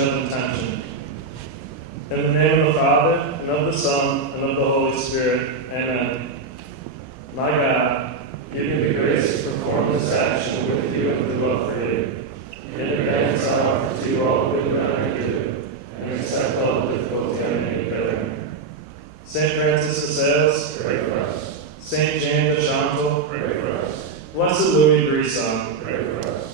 expression of intention. In the name of the Father, and of the Son, and of the Holy Spirit. Amen. My God, give me the grace to perform this action with you and through love for you. In advance, I offer to you all the good that I do, and accept all the difficulty I may bear. St. Francis de Sales, pray for us. St. James de Chantal, pray for us. Blessed Louis Brisson, pray for us.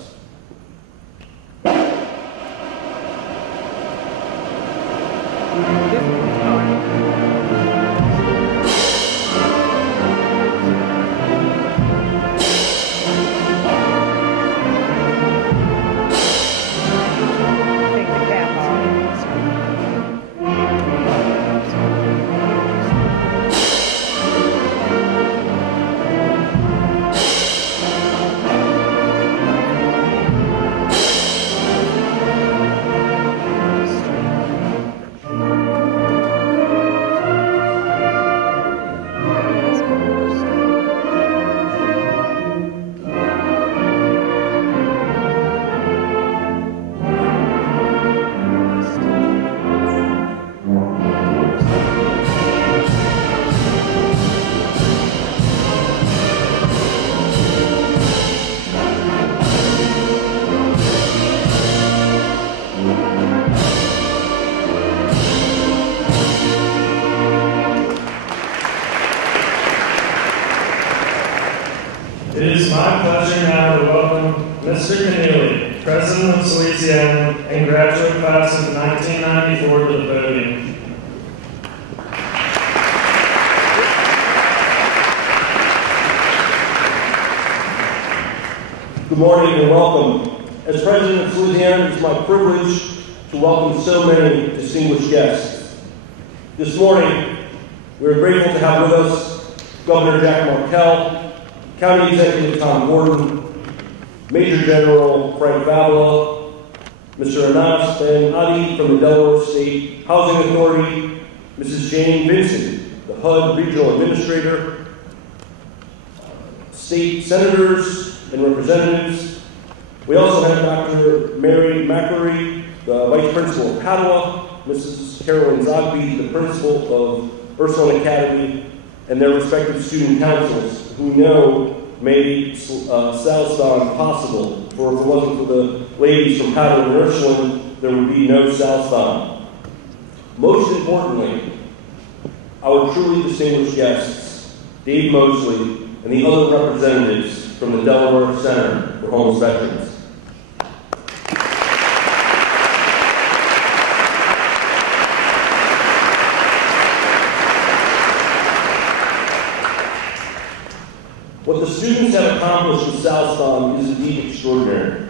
It is my pleasure now to welcome Mr. Keneally, President of Salesianum and graduate class of 1994 to the podium. Good morning and welcome. As President of Salesianum, it is my privilege to welcome so many distinguished guests. This morning, we are grateful to have with us Governor Jack Markell, County Executive Tom Gordon, Major General Frank Favola, Mr. Anas Ben Adi from the Delaware State Housing Authority, Mrs. Jane Vincent, the HUD Regional Administrator, state senators and representatives. We also have Dr. Mary McCreary, the Vice Principal of Padua, Mrs. Carolyn Zogby, the Principal of Ursuline Academy, and their respective student councils, who know made Salesianum possible. For if it wasn't for the ladies from Padua and Ursuline, there would be no Salesianum. Most importantly, our truly distinguished guests, Dave Mosley and the other representatives from the Delaware Center for Homeless Veterans. What the students have accomplished with Salesianum is indeed extraordinary.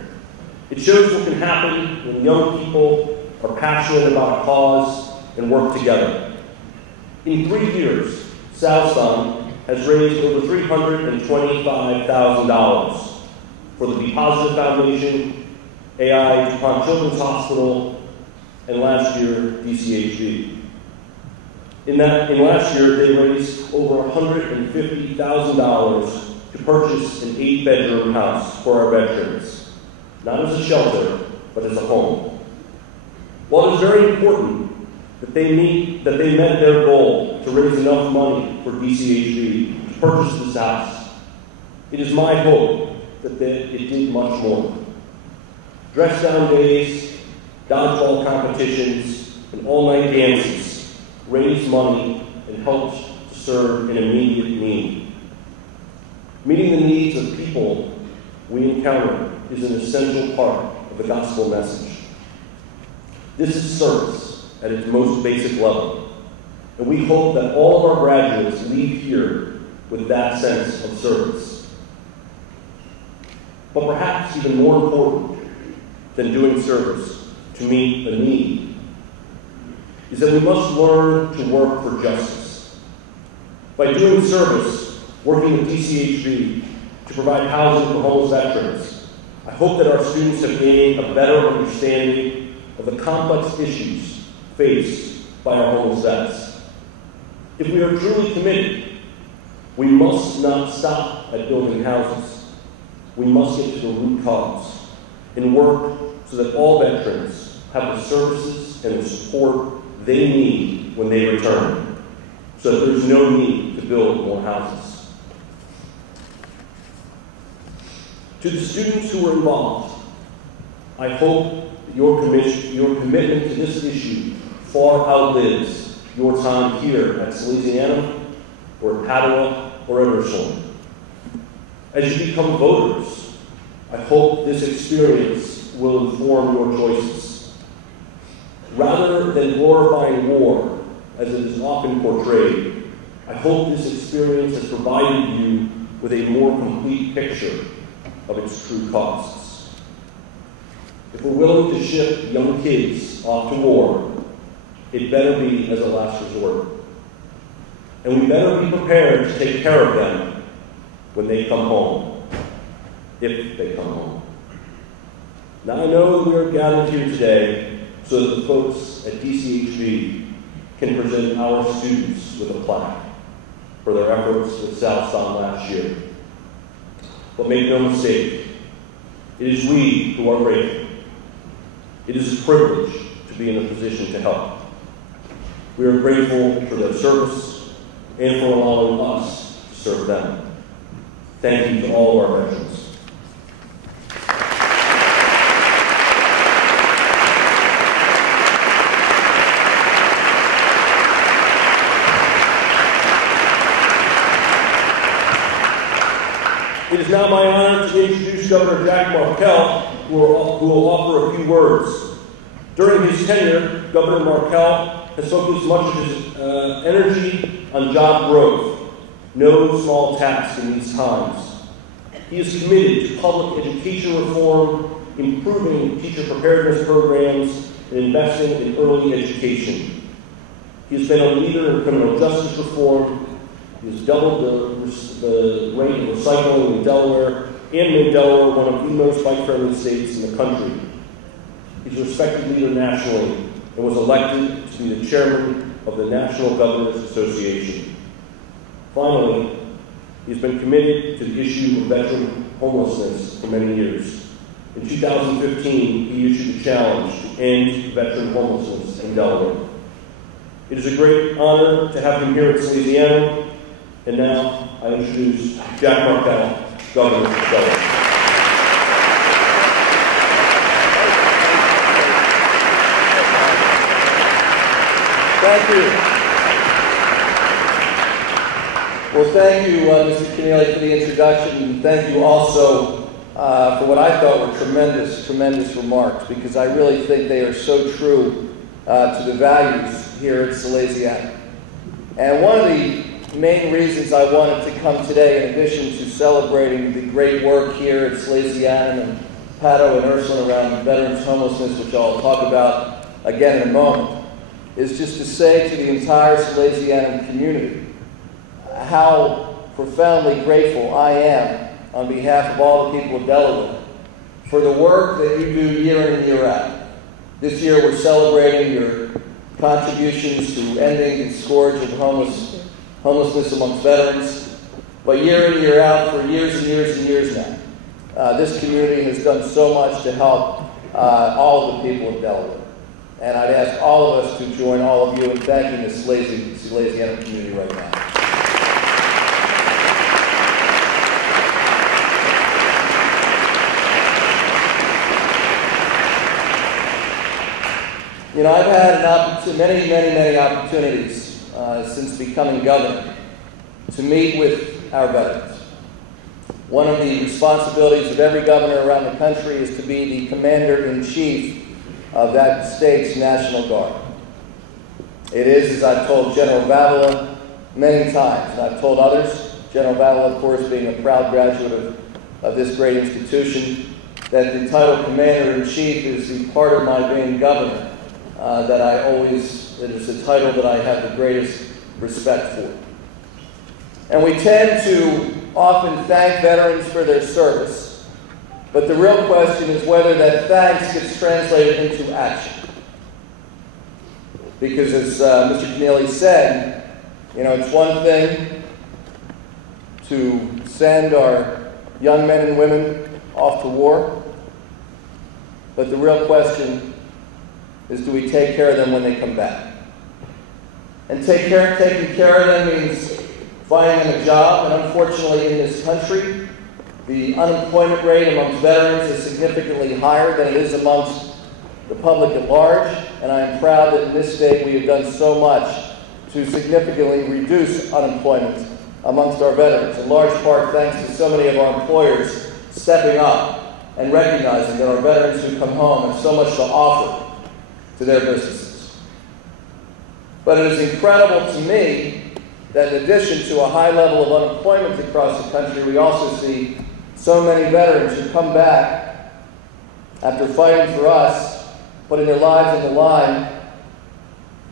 It shows what can happen when young people are passionate about a cause and work together. In 3 years, Salesianum has raised over $325,000 for the Be Positive Foundation, AI DuPont Children's Hospital, and last year, DCHG. In last year, they raised over $150,000 to purchase an 8-bedroom house for our veterans, not as a shelter, but as a home. While it is very important that they met their goal to raise enough money for DCHG to purchase this house, it is my hope that it did much more. Dress-down days, dodgeball competitions, and all-night dances raised money and helped to serve an immediate need. Meeting the needs of people we encounter is an essential part of the gospel message. This is service at its most basic level, and we hope that all of our graduates leave here with that sense of service. But perhaps even more important than doing service to meet a need is that we must learn to work for justice. By doing service, working with DCHG to provide housing for homeless veterans, I hope that our students have gained a better understanding of the complex issues faced by our homeless vets. If we are truly committed, we must not stop at building houses. We must get to the root cause and work so that all veterans have the services and the support they need when they return, so that there's no need to build more houses. To the students who were involved, I hope your commitment to this issue far outlives your time here at Salesianum, or at Padua, or at Ursula. As you become voters, I hope this experience will inform your choices. Rather than glorifying war, as it is often portrayed, I hope this experience has provided you with a more complete picture of its true costs. If we're willing to ship young kids off to war, it better be as a last resort. And we better be prepared to take care of them when they come home, if they come home. Now I know that we are gathered here today so that the folks at DCHV can present our students with a plaque for their efforts with Southside last year. But make no mistake, it is we who are grateful. It is a privilege to be in a position to help. We are grateful for their service and for allowing us to serve them. Thank you to all of our veterans. It is now my honor to introduce Governor Jack Markell, who will offer a few words. During his tenure, Governor Markell has focused much of his energy on job growth, no small task in these times. He is committed to public education reform, improving teacher preparedness programs, and investing in early education. He has been a leader in criminal justice reform. He has doubled the rate of recycling in Delaware and made Delaware one of the most bike-friendly states in the country. He's a respected leader nationally and was elected to be the chairman of the National Governors Association. Finally, he's been committed to the issue of veteran homelessness for many years. In 2015, he issued a challenge to end veteran homelessness in Delaware. It is a great honor to have him here at Salesianum. And now, I introduce Jack Markell, Governor of Delaware. Thank you. Well, thank you, Mr. Keneally, for the introduction, and thank you also for what I thought were tremendous remarks, because I really think they are so true to the values here at Salesianum. And one of the main reasons I wanted to come today, in addition to celebrating the great work here at Salesianum and Padua and Ursula around veterans homelessness, which I'll talk about again in a moment, is just to say to the entire Salesianum community how profoundly grateful I am on behalf of all the people of Delaware for the work that you do year in and year out. This year we're celebrating your contributions to ending the scourge of homelessness amongst veterans, but year in, year out, for years and years and years now, this community has done so much to help all of the people of Delaware. And I'd ask all of us to join all of you in thanking the Salesianum community right now. You know, I've had many opportunities since becoming governor to meet with our veterans. One of the responsibilities of every governor around the country is to be the commander-in-chief of that state's National Guard. It is, as I've told General Vavola many times, and I've told others, General Vavola, of course, being a proud graduate of this great institution, that the title Commander-in-Chief is the part of my being governor it is a title that I have the greatest respect for. And we tend to often thank veterans for their service, but the real question is whether that thanks gets translated into action. Because as Mr. Keneally said, you know, it's one thing to send our young men and women off to war, but the real question is do we take care of them when they come back? And taking care of them means finding them a job. And unfortunately, in this country, the unemployment rate amongst veterans is significantly higher than it is amongst the public at large. And I am proud that in this state we have done so much to significantly reduce unemployment amongst our veterans, in large part thanks to so many of our employers stepping up and recognizing that our veterans who come home have so much to offer to their businesses. But it is incredible to me that in addition to a high level of unemployment across the country, we also see so many veterans who come back after fighting for us, putting their lives on the line,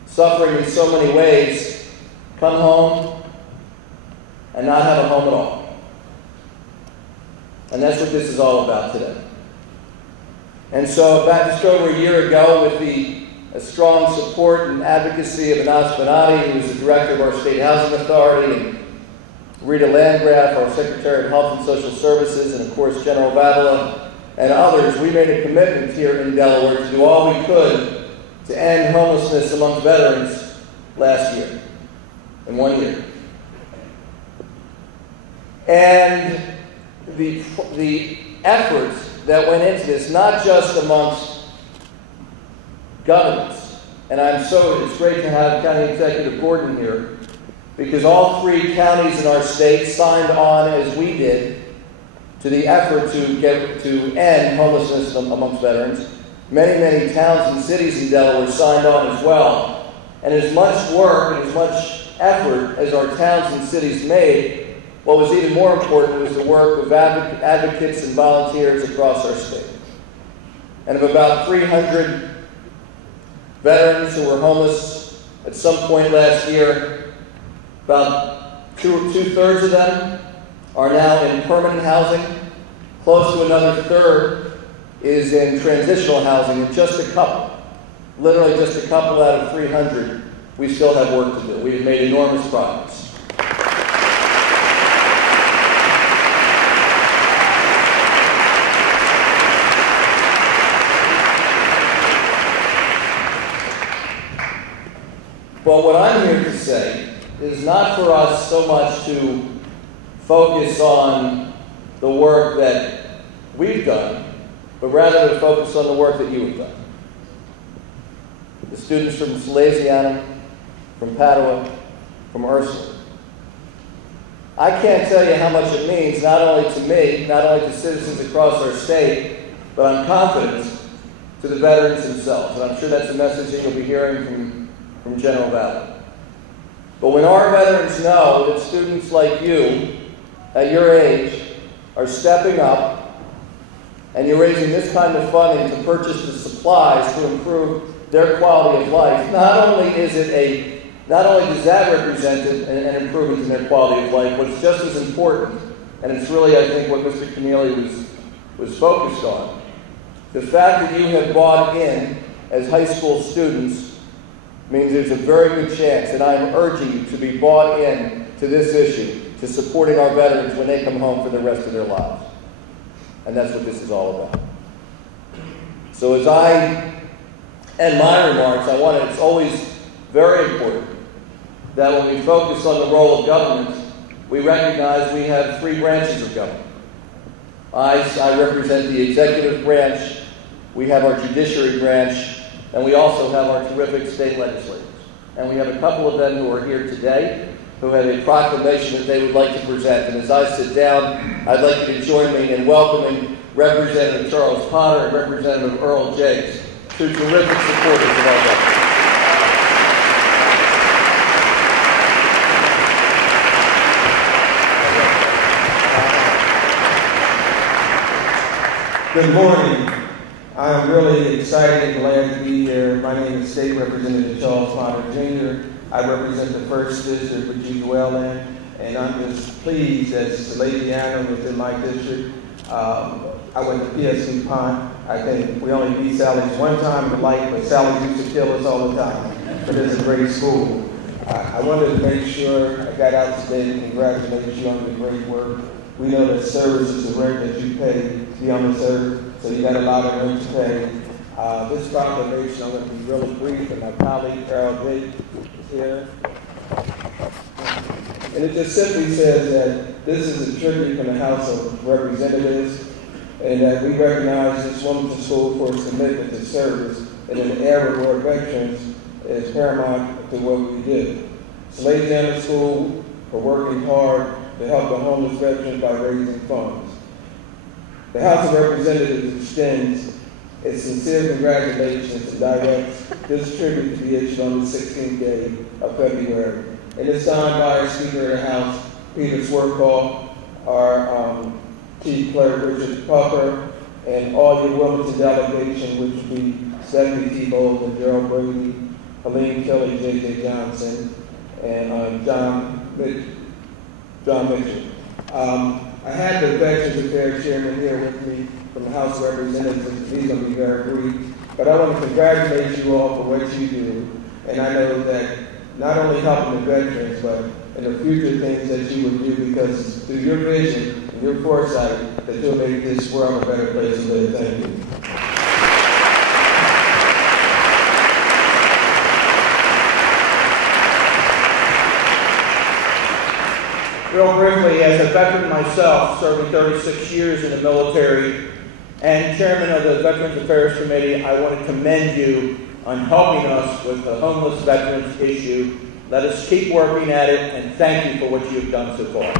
suffering in so many ways, come home and not have a home at all. And that's what this is all about today. And so about just over a year ago, with the strong support and advocacy of Anas Banati, who is the director of our State Housing Authority, and Rita Landgraf, our Secretary of Health and Social Services, and of course General Vadala and others, we made a commitment here in Delaware to do all we could to end homelessness among veterans last year, in 1 year. And the efforts that went into this, not just amongst governments, and it's great to have County Executive Gordon here, because all 3 counties in our state signed on, as we did, to the effort to end homelessness amongst veterans. Many, many towns and cities in Delaware signed on as well. And as much work and as much effort as our towns and cities made, what was even more important was the work of advocates and volunteers across our state. And of about 300 veterans who were homeless at some point last year, about two-thirds of them are now in permanent housing. Close to another third is in transitional housing, and just a couple, literally just a couple out of 300, we still have work to do. We have made enormous progress. But what I'm here to say is not for us so much to focus on the work that we've done, but rather to focus on the work that you have done. The students from Salesianum, from Padua, from Ursula. I can't tell you how much it means, not only to me, not only to citizens across our state, but I'm confident to the veterans themselves. And I'm sure that's a message that you'll be hearing from General Valley. But when our veterans know that students like you, at your age, are stepping up, and you're raising this kind of funding to purchase the supplies to improve their quality of life, not only does that represent an improvement in their quality of life, but it's just as important, and it's really, I think, what Mr. Keneally was focused on. The fact that you have bought in as high school students means there's a very good chance, and I'm urging you to be bought in to this issue, to supporting our veterans when they come home for the rest of their lives. And that's what this is all about. So as I end my remarks, it's always very important that when we focus on the role of government, we recognize we have 3 branches of government. I represent the executive branch, we have our judiciary branch, and we also have our terrific state legislators. And we have a couple of them who are here today who have a proclamation that they would like to present. And as I sit down, I'd like you to join me in welcoming Representative Charles Potter and Representative Earl Jakes, two terrific supporters of our government. Good morning. I'm really excited and glad to be here. My name is State Representative Charles Potter, Jr. I represent the 1st District, which you dwell in, and I'm just pleased that Salesianum is in my district. I went to PSC Pont. I think we only beat Sally's one time in life, but Sally used to kill us all the time. But it's a great school. I wanted to make sure I got out today to congratulate you on the great work. We know that service is the rent that you pay to be on this earth, so you got a lot of rent to pay. This proclamation, I'm going to be really brief, and my colleague Carol Jake is here. And it just simply says that this is a tribute from the House of Representatives, and that we recognize this woman's school for its commitment to service in an era where veterans is paramount to what we do. Salesianum School for working hard to help the homeless veterans by raising funds. The House of Representatives extends its sincere congratulations and directs this tribute to be issued on the 16th day of February. And it's signed by our Speaker of the House, Peter Swercall, our Chief Clerk, Richard Puffer, and all your Wilmington delegation, which would be Stephanie T. Bolden, Gerald Brady, Helene Kelly, J.J. Johnson, and John Mitchell. I had the Veterans Affairs Chairman here with me from the House of Representatives. He's going to be very brief. But I want to congratulate you all for what you do. And I know that not only helping the veterans, but in the future things that you would do, because through your vision and your foresight, that you'll make this world a better place to live. Thank you. Real briefly, as a veteran myself, serving 36 years in the military and chairman of the Veterans Affairs Committee, I want to commend you on helping us with the homeless veterans issue. Let us keep working at it, and thank you for what you've done so far.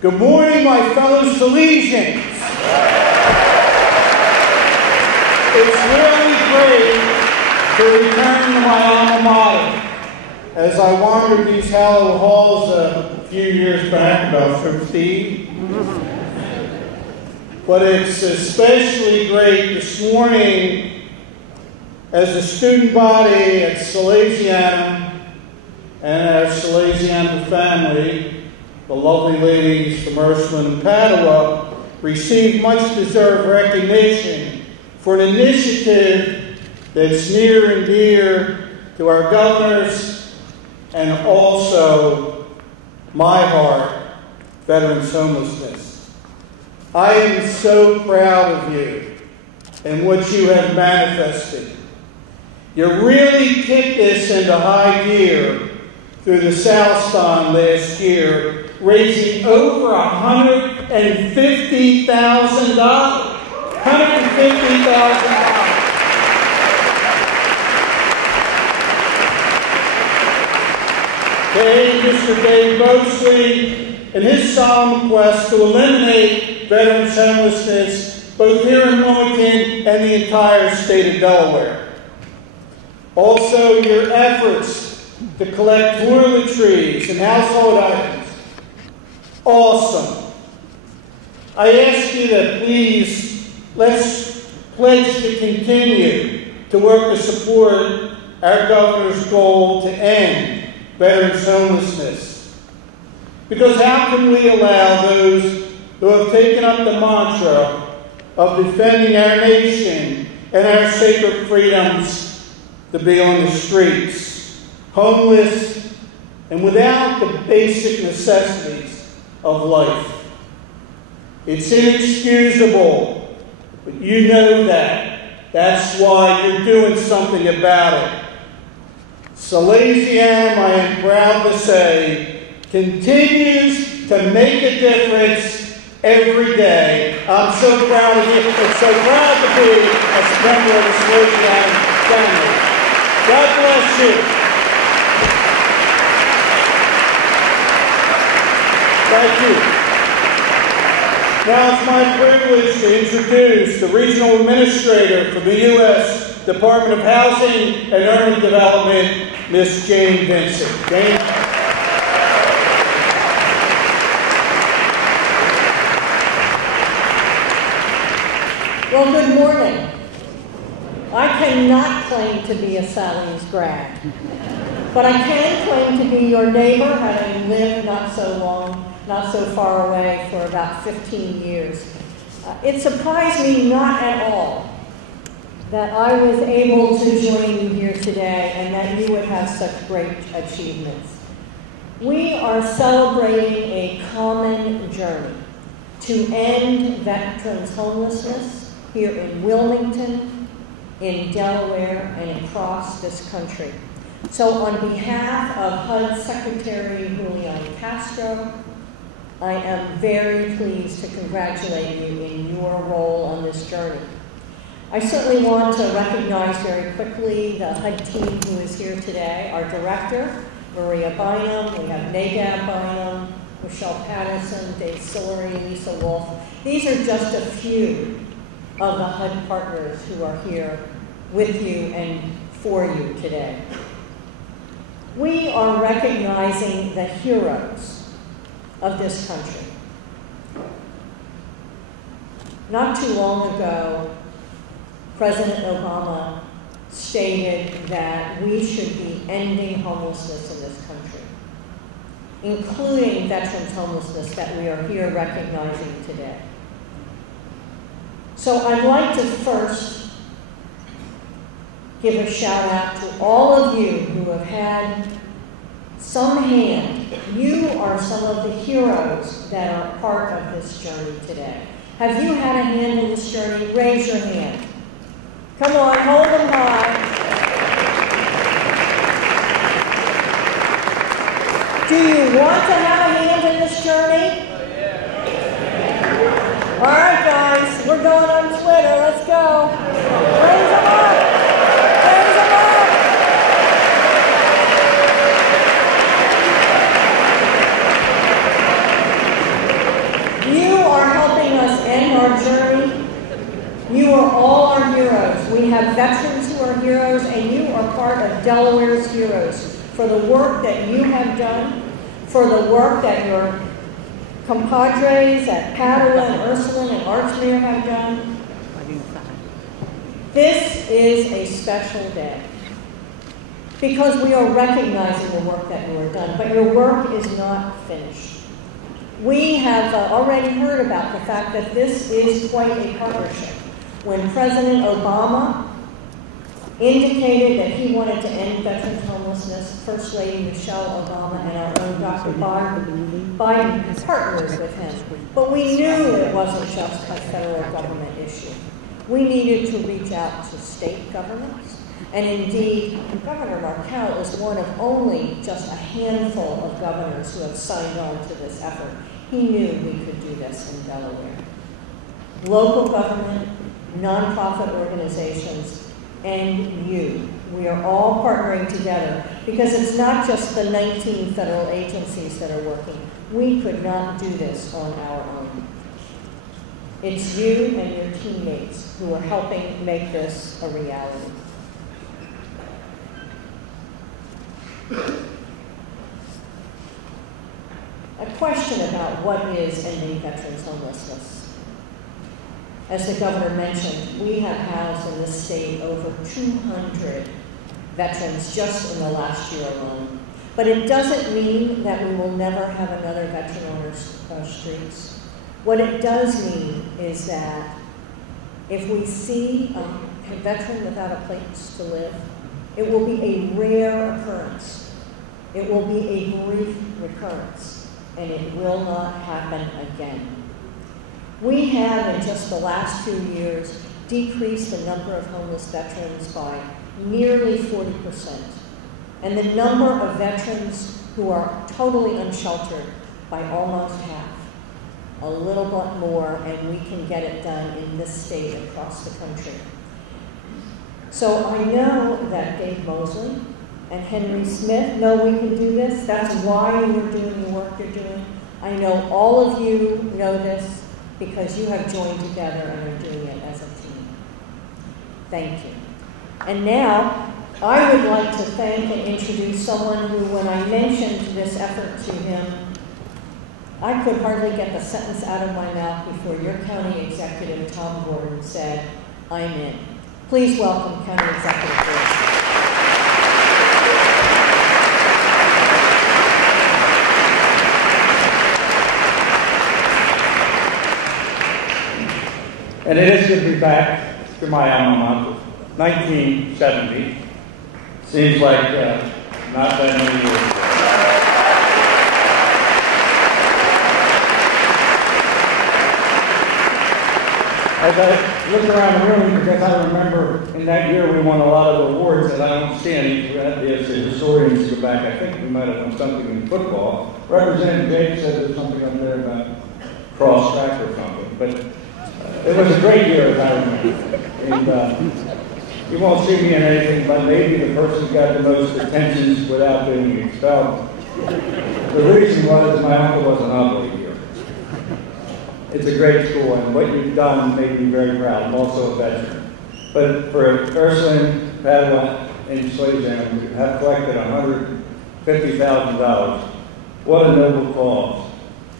Good morning, my fellow Salesians. It's really great to return to my alma mater. As I wandered these hallowed halls a few years back, about 15. But it's especially great this morning as a student body at Salesianum and our Salesianum family, the lovely ladies from Ursuline and Padua, received much deserved recognition for an initiative that's near and dear to our governors and also my heart, Veterans Homelessness. I am so proud of you and what you have manifested. You really kicked this into high gear through the South Stand last year, raising over $150,000. $150,000. Mr. Dave Mosley, in his solemn quest to eliminate veterans homelessness, both here in Wilmington and the entire state of Delaware. Also, your efforts to collect toiletries and household items. Awesome. I ask you that please, let's pledge to continue to work to support our governor's goal to end veterans homelessness. Because how can we allow those who have taken up the mantra of defending our nation and our sacred freedoms to be on the streets, homeless, and without the basic necessities of life? It's inexcusable, but you know that. That's why you're doing something about it. Salesianum, I am proud to say, continues to make a difference every day. I'm so proud of you. I'm so proud to be a member of the Salesianum family. God bless you. Thank you. Now it's my privilege to introduce the Regional Administrator for the U.S. Department of Housing and Urban Development, Ms. Jane Vincent. Jane? Well, good morning. I cannot claim to be a Sally's grad, but I can claim to be your neighbor, having lived not so far away for about 15 years. It surprised me not at all that I was able to join you here today and that you would have such great achievements. We are celebrating a common journey to end veterans' homelessness here in Wilmington, in Delaware, and across this country. So on behalf of HUD Secretary Julian Castro, I am very pleased to congratulate you in your role on this journey. I certainly want to recognize very quickly the HUD team who is here today, our director, Maria Bynum, we have Nadab Bynum, Michelle Patterson, Dave Sillery, Lisa Wolf. These are just a few of the HUD partners who are here with you and for you today. We are recognizing the heroes of this country. Not too long ago, President Obama stated that we should be ending homelessness in this country, including veterans' homelessness that we are here recognizing today. So I'd like to first give a shout out to all of you who have had some hand. You are some of the heroes that are part of this journey today. Have you had a hand in this journey? Raise your hand. Come on, hold them high. Do you want to have a hand in this journey? All right, guys, we're going on Twitter. Let's go. Raise them up. Raise them up. You are helping us end our journey. You are all our heroes. We have veterans who are heroes, and you are part of Delaware's heroes for the work that you have done, for the work that your compadres at Padua and Ursuline and Archmere have done. This is a special day because we are recognizing the work that you have done, but your work is not finished. We have already heard about the fact that this is quite a partnership. When President Obama indicated that he wanted to end veterans' homelessness, First Lady Michelle Obama and our own Dr. Biden partners with him. But we knew it wasn't just a federal government issue. We needed to reach out to state governments. And indeed, Governor Markell is one of only just a handful of governors who have signed on to this effort. He knew we could do this in Delaware. Local government, nonprofit organizations, and you. We are all partnering together because it's not just the 19 federal agencies that are working. We could not do this on our own. It's you and your teammates who are helping make this a reality. A question about what is ending veterans' homelessness. As the governor mentioned, we have housed in this state over 200 veterans just in the last year alone. But it doesn't mean that we will never have another veteran on our streets. What it does mean is that if we see a veteran without a place to live, it will be a rare occurrence. It will be a brief recurrence, and it will not happen again. We have, in just the last 2 years, decreased the number of homeless veterans by nearly 40%, and the number of veterans who are totally unsheltered by almost half. A little bit more, and we can get it done in this state across the country. So I know that Dave Mosley and Henry Smith know we can do this. That's why you're doing the work you're doing. I know all of you know this because you have joined together and are doing it as a team. Thank you. And now, I would like to thank and introduce someone who, when I mentioned this effort to him, I could hardly get the sentence out of my mouth before your county executive, Tom Gordon, said, "I'm in." Please welcome County Executive Gordon. And it is good to be back to my alma mater. 1970. Seems like not that many years ago. As I look around the room, because I remember in that year we won a lot of awards that I don't see any. As historians go back, I think we might have won something in football. Representative Jake said there's something up there about cross track or something. But it was a great year, as I remember. And you won't see me in anything but maybe the person who got the most attentions without being expelled. The reason was my uncle wasn't ugly here. It's a great school, and what you've done made me very proud. I'm also a veteran. But for Ursula, Padua, and Salesianum, we have collected $150,000. What a noble cause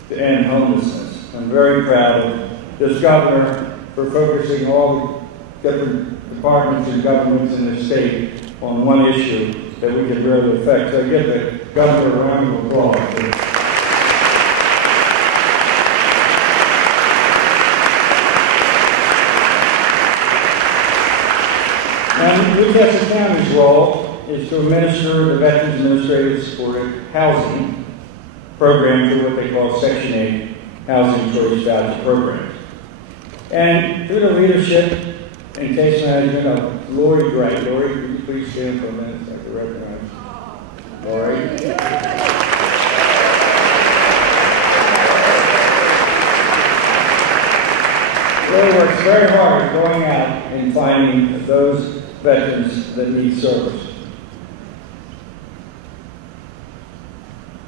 to end homelessness. I'm very proud of this governor for focusing all the different departments and governments in the state on one issue that we can really affect. So I give the governor a round of applause. And Newcastle County's role is to administer the Veterans Administrative Supported Housing Program through what they call Section 8 Housing Choice Voucher Programs. And through the leadership and case management of Lori Gray. Lori, could you please stand for a minute so I can recognize Lori? Lori works very hard going out and finding those veterans that need service.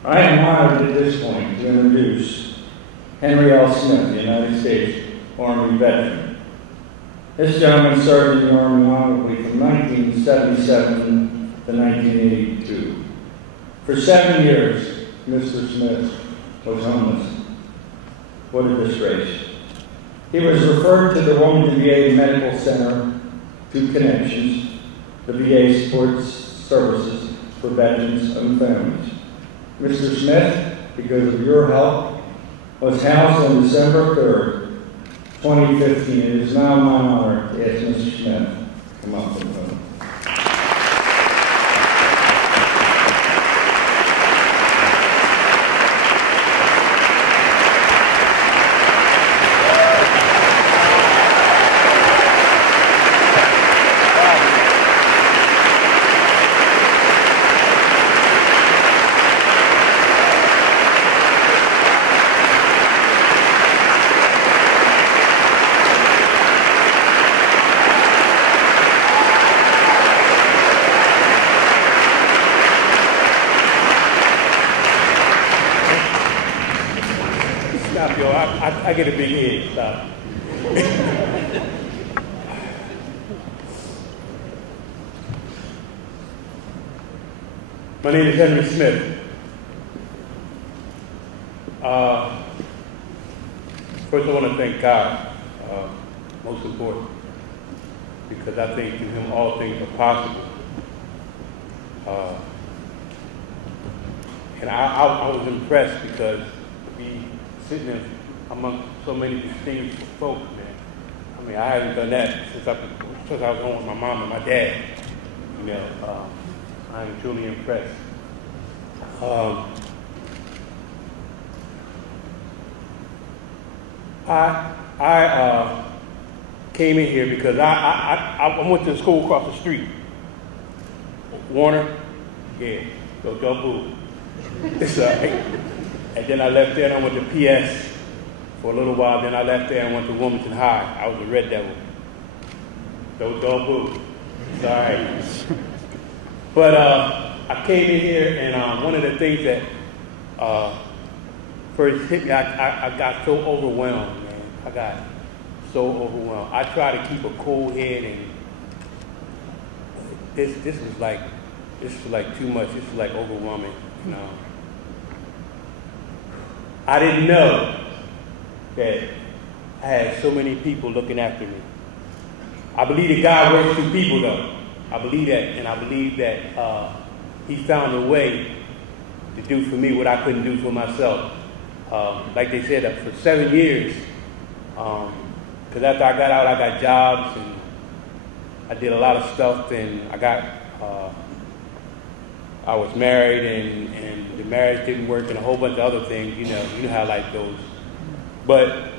I am honored at this point to introduce Henry L. Smith, the United States Army veteran. This gentleman served in the Army honorably from 1977 to 1982. For 7 years, Mr. Smith was homeless. What a disgrace. He was referred to the Wilmington VA Medical Center, 2 Connections. The VA supports services for veterans and families. Mr. Smith, because of your help, was housed on December 3rd, 2015. It is now my honor to ask Mr. Smith to come up to the podium. I get a big head, stop. My name is Henry Smith. First I want to thank God, most important, because I think through Him all things are possible. And I was impressed because we sitting there among so many distinguished folks, man. I mean, I haven't done that since I was home with my mom and my dad. You know, I'm truly impressed. I came in here because I went to school across the street. Warner, yeah, go Boo. It's all right. And then I left there and I went to PS for a little while. Then I left there and went to Wilmington High. I was a Red Devil. Go Boo. It's all right. But I came in here and one of the things that first hit me, I got so overwhelmed, man. I got so overwhelmed. I try to keep a cool head, and this was like too much. This was like overwhelming, you know. I didn't know that I had so many people looking after me. I believe that God works through people, though. I believe that, and I believe that He found a way to do for me what I couldn't do for myself. Like they said, for 7 years, because after I got out, I got jobs, and I did a lot of stuff, and I was married, and the marriage didn't work, and a whole bunch of other things. You know how life goes. But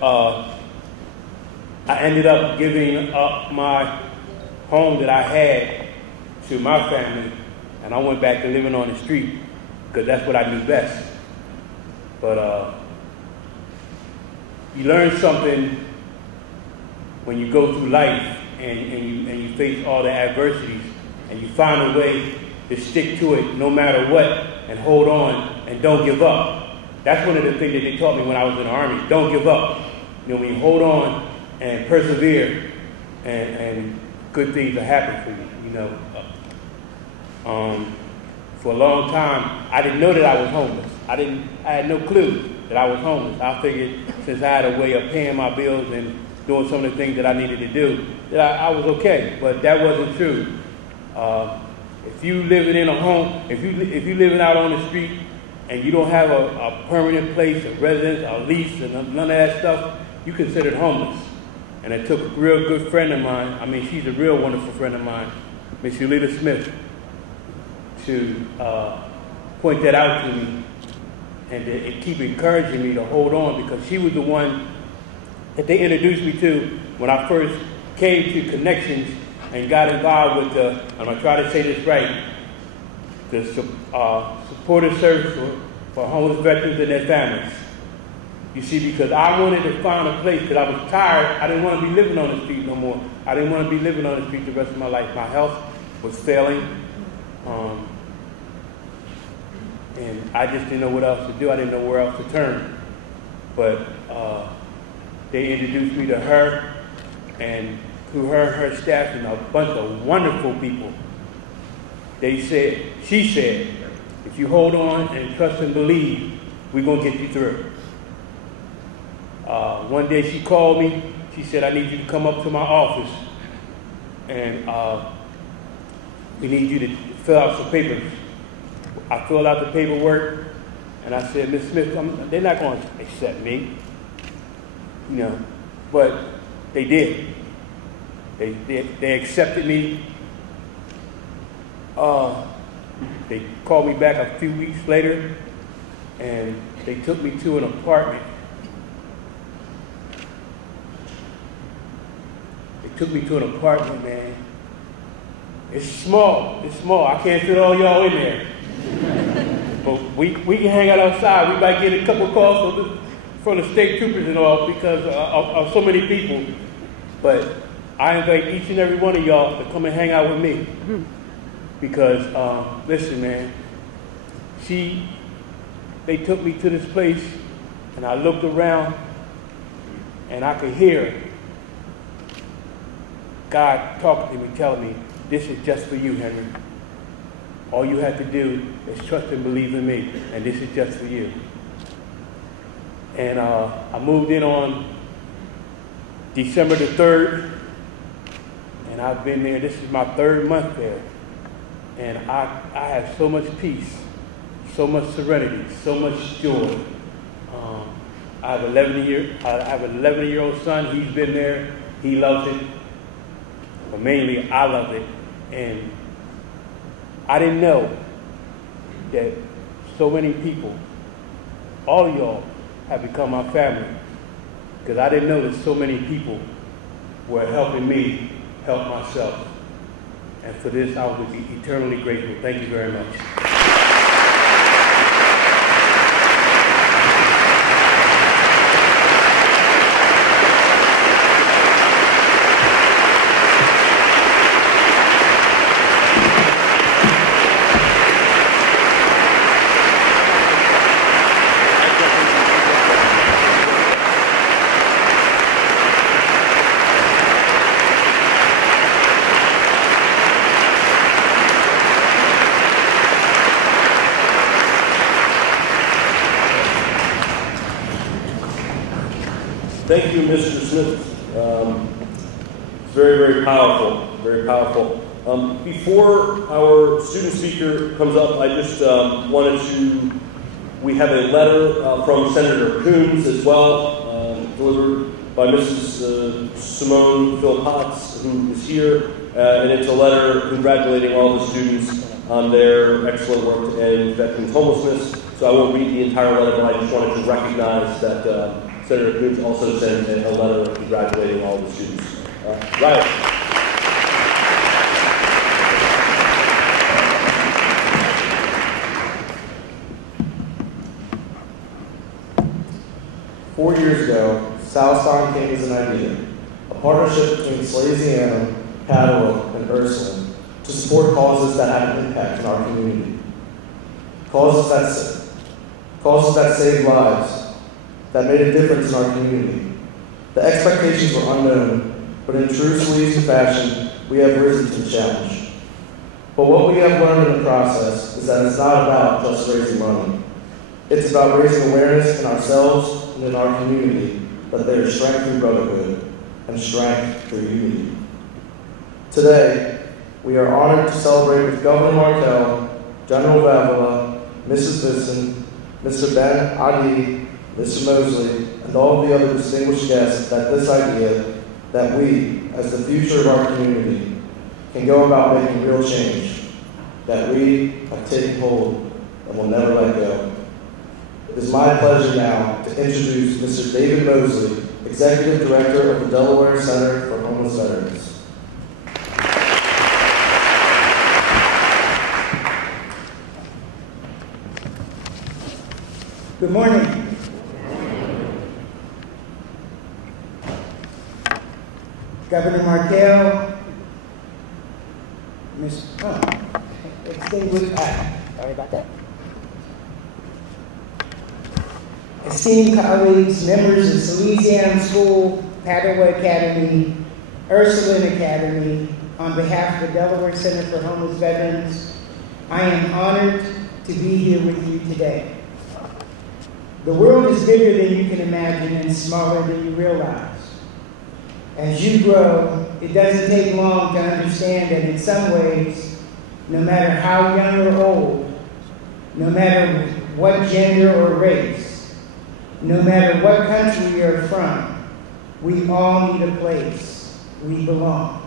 I ended up giving up my home that I had to my family, and I went back to living on the street because that's what I knew best. But you learn something when you go through life and you face all the adversities, and you find a way to stick to it no matter what and hold on and don't give up. That's one of the things that they taught me when I was in the Army. Don't give up. You know, when you hold on and persevere, and good things will happen for you, you know. For a long time, I didn't know that I was homeless. I had no clue that I was homeless. I figured since I had a way of paying my bills and doing some of the things that I needed to do, that I was okay. But that wasn't true. If you living in a home, if you living out on the street and you don't have a permanent place, a residence, a lease, and none of that stuff, you considered homeless. And it took a real good friend of mine, I mean, she's a real wonderful friend of mine, Miss Yulita Smith, to point that out to me and to keep encouraging me to hold on, because she was the one that they introduced me to when I first came to Connections and got involved with the, I'm going to try to say this right, the supportive service for homeless veterans and their families. You see, because I wanted to find a place, because I was tired. I didn't want to be living on the street no more. I didn't want to be living on the street the rest of my life. My health was failing. And I just didn't know what else to do. I didn't know where else to turn. But they introduced me to her, and through her staff and a bunch of wonderful people, she said, if you hold on and trust and believe, we're going to get you through. One day she called me. She said, I need you to come up to my office, and we need you to fill out some papers. I filled out the paperwork, and I said, Miss Smith, they're not going to accept me, you know, but they did. They accepted me. They called me back a few weeks later, and they took me to an apartment. They took me to an apartment, man. It's small. It's small. I can't fit all y'all in there. But we can hang out outside. We might get a couple calls from the state troopers and all because of so many people. But I invite each and every one of y'all to come and hang out with me. Because, listen, man, they took me to this place, and I looked around, and I could hear God talking to me, telling me, this is just for you, Henry. All you have to do is trust and believe in me, and this is just for you. And I moved in on December the 3rd, and I've been there. This is my 3rd month there. And I have so much peace, so much serenity, so much joy. I have an 11-year-old son. He's been there. He loves it. But mainly, I love it. And I didn't know that so many people, all of y'all, have become my family. Because I didn't know that so many people were helping me help myself. And for this, I will be eternally grateful. Thank you very much. Thank you, Mr. Smith. It's very, very powerful, very powerful. Before our student speaker comes up, I just wanted to, we have a letter from Senator Coons as well, delivered by Mrs. Simone Philpotts, who is here, and it's a letter congratulating all the students on their excellent work to end veterans homelessness. So I won't read the entire letter, but I just wanted to recognize that Senator Coons also sent a letter congratulating all the students. Riley. 4 years ago, Salesianum came as an idea, a partnership between Salesianum, Padua, and Ursuline to support causes that had an impact in our community. Causes that saved lives, that made a difference in our community. The expectations were unknown, but in true Salesian fashion, we have risen to the challenge. But what we have learned in the process is that it's not about just raising money. It's about raising awareness in ourselves and in our community that there is strength through brotherhood and strength through unity. Today, we are honored to celebrate with Governor Markell, General Vavala, Mrs. Bisson, Mr. Ben Adi, Mr. Mosley, and all of the other distinguished guests that this idea that we, as the future of our community, can go about making real change, that we have taken hold and will never let go. It is my pleasure now to introduce Mr. David Mosley, Executive Director of the Delaware Center for Homeless Veterans. Good morning. Governor Markell, sorry about that. Esteemed colleagues, members of Salesianum School, Padua Academy, Ursuline Academy, on behalf of the Delaware Center for Homeless Veterans, I am honored to be here with you today. The world is bigger than you can imagine and smaller than you realize. As you grow, it doesn't take long to understand that in some ways, no matter how young or old, no matter what gender or race, no matter what country you're from, we all need a place. We belong.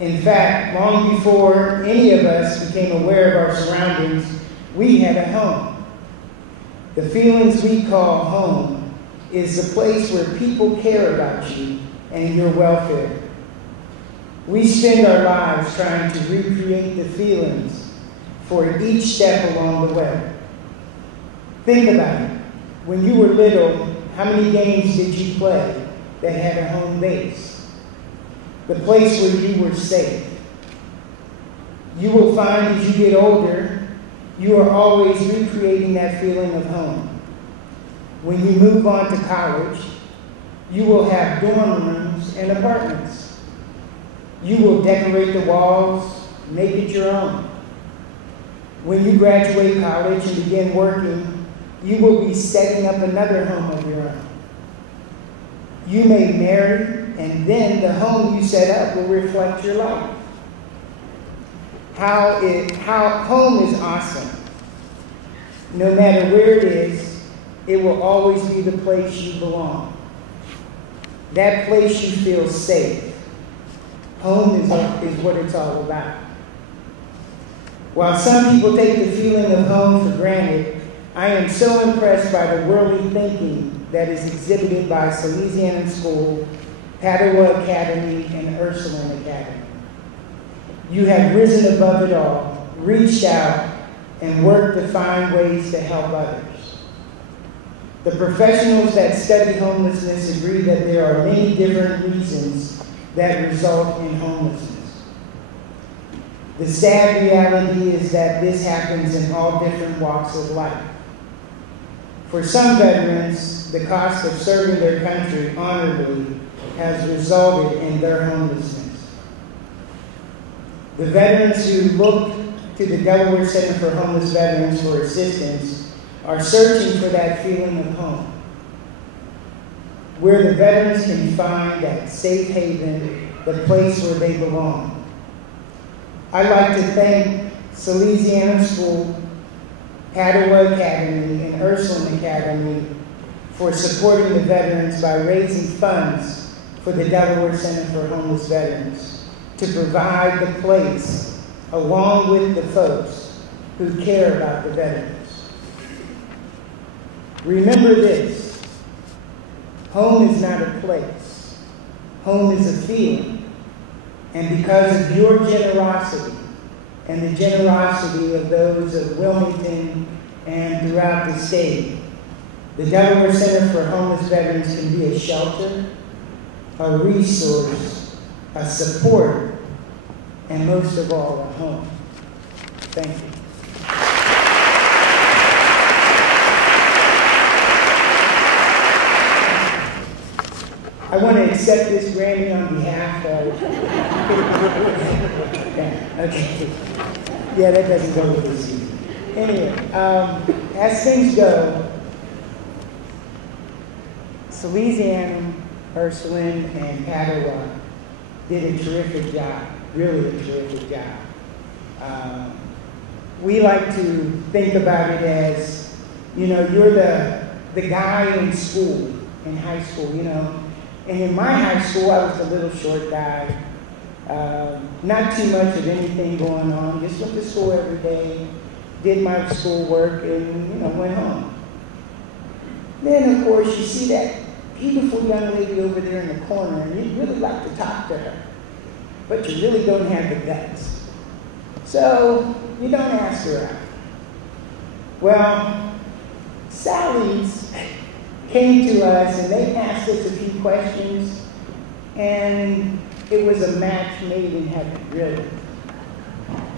In fact, long before any of us became aware of our surroundings, we had a home. The feelings we call home is the place where people care about you and your welfare. We spend our lives trying to recreate the feelings for each step along the way. Think about it. When you were little, how many games did you play that had a home base? The place where you were safe. You will find as you get older, you are always recreating that feeling of home. When you move on to college, you will have dorm rooms and apartments. You will decorate the walls, make it your own. When you graduate college and begin working, you will be setting up another home of your own. You may marry, and then the home you set up will reflect your life. Home is awesome. No matter where it is, it will always be the place you belong. That place you feel safe. Home is what it's all about. While some people take the feeling of home for granted, I am so impressed by the worldly thinking that is exhibited by Salesianum School, Padua Academy, and Ursuline Academy. You have risen above it all, reached out, and worked to find ways to help others. The professionals that study homelessness agree that there are many different reasons that result in homelessness. The sad reality is that this happens in all different walks of life. For some veterans, the cost of serving their country honorably has resulted in their homelessness. The veterans who look to the Delaware Center for Homeless Veterans for assistance are searching for that feeling of home, where the veterans can find that safe haven, the place where they belong. I'd like to thank Salesianum School, Padua Academy, and Ursuline Academy for supporting the veterans by raising funds for the Delaware Center for Homeless Veterans to provide the place along with the folks who care about the veterans. Remember this, Home is not a place. Home is a feeling. And because of your generosity and the generosity of those of Wilmington and throughout the state, the Delaware Center for Homeless Veterans can be a shelter, a resource, a support, and most of all, a home. Thank you. I want to accept this Grammy on behalf of... Yeah, that doesn't go with this season. Anyway, as things go, Salesianum, Ursuline, and Padua did a terrific job, really a terrific job. We like to think about it as, you know, you're the guy in school, in high school, you know. And in my high school, I was a little short guy, not too much of anything going on, just went to school every day, did my schoolwork, and, you know, went home. Then, of course, you see that beautiful young lady over there in the corner, and you'd really like to talk to her, but you really don't have the guts. So you don't ask her out. Well, Sally's came to us, and they asked us a few questions, and it was a match made in heaven, really.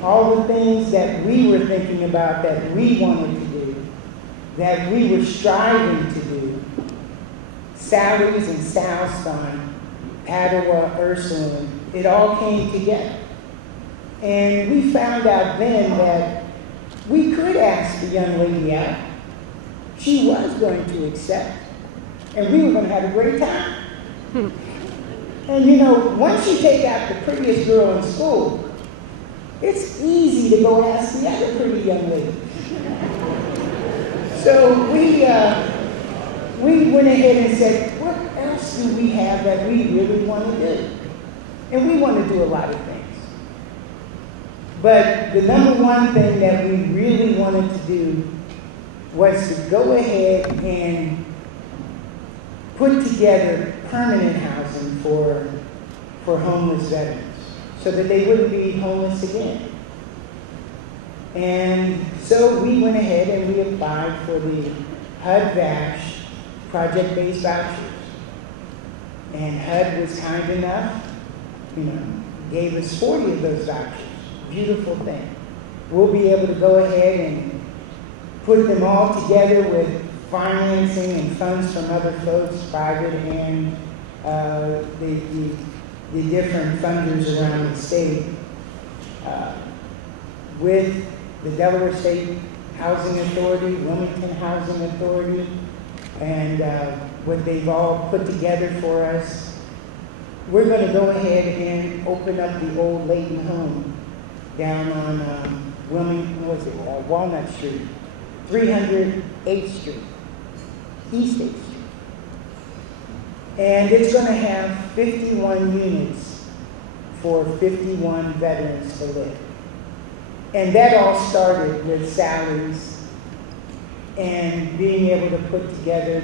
All the things that we were thinking about, that we wanted to do, that we were striving to do, Sally's and Salstein, Padua, Ursuline, it all came together. And we found out then that we could ask the young lady out. She was going to accept. And we were going to have a great time. And you know, once you take out the prettiest girl in school, it's easy to go ask the other pretty young lady. So we went ahead and said, what else do we have that we really want to do? And we want to do a lot of things. But the number one thing that we really wanted to do was to go ahead and put together permanent housing for homeless veterans so that they wouldn't be homeless again. And so we went ahead and we applied for the HUD-VASH project-based vouchers. And HUD was kind enough, you know, gave us 40 of those vouchers. Beautiful thing. We'll be able to go ahead and put them all together with financing and funds from other folks, private and the different funders around the state, with the Delaware State Housing Authority, Wilmington Housing Authority, and what they've all put together for us. We're going to go ahead and open up the old Layton home down on Walnut Street, 308th Street, East 8th Street. And it's going to have 51 units for 51 veterans to live. And that all started with Sally's and being able to put together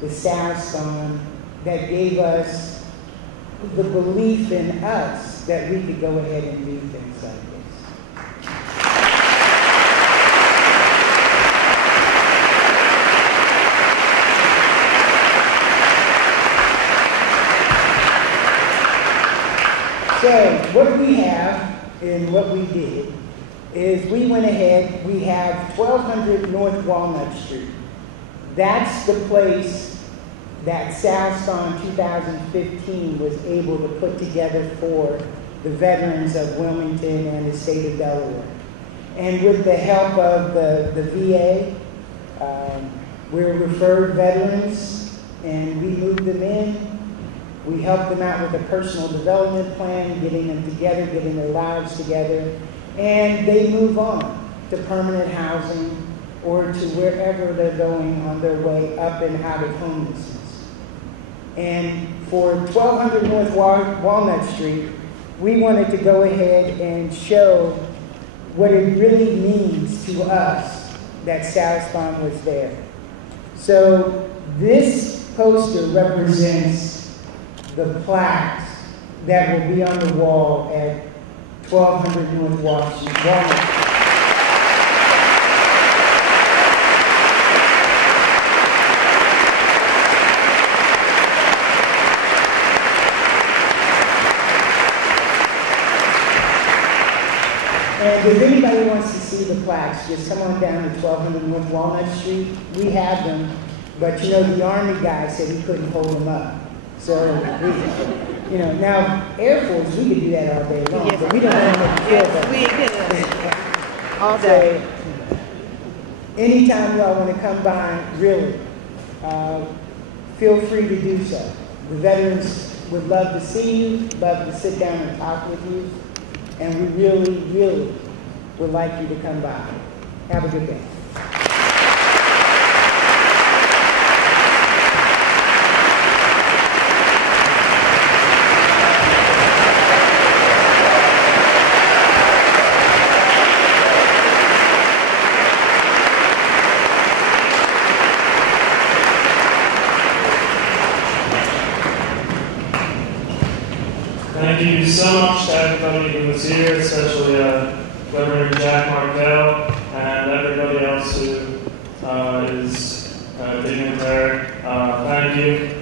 the Salesforce that gave us the belief in us that we could go ahead and do things like this. So what we have and what we did is we went ahead, we have 1200 North Walnut Street. That's the place that Salesforce 2015 was able to put together for the veterans of Wilmington and the state of Delaware. And with the help of the VA, we're referred veterans and we moved them in. We helped them out with a personal development plan, getting them together, getting their lives together, and they move on to permanent housing or to wherever they're going on their way up and out of homelessness. And for 1200 North Walnut Street, we wanted to go ahead and show what it really means to us that Salesforce was there. So this poster represents the plaques that will be on the wall at 1200 North Walnut. And if anybody wants to see the plaques, just come on down to 1200 North Walnut Street. We have them, but you know, the Army guy said he couldn't hold them up. So, you know, now Air Force, we could do that all day long, but we don't want to kill them. We can all So, day. anytime y'all want to come by, really, feel free to do so. The veterans would love to see you, love to sit down and talk with you. And we really, really would like you to come by. Have a good day. Thank you so much to everybody who was here, especially Reverend Jack Markell and everybody else who is dignitary. Thank you.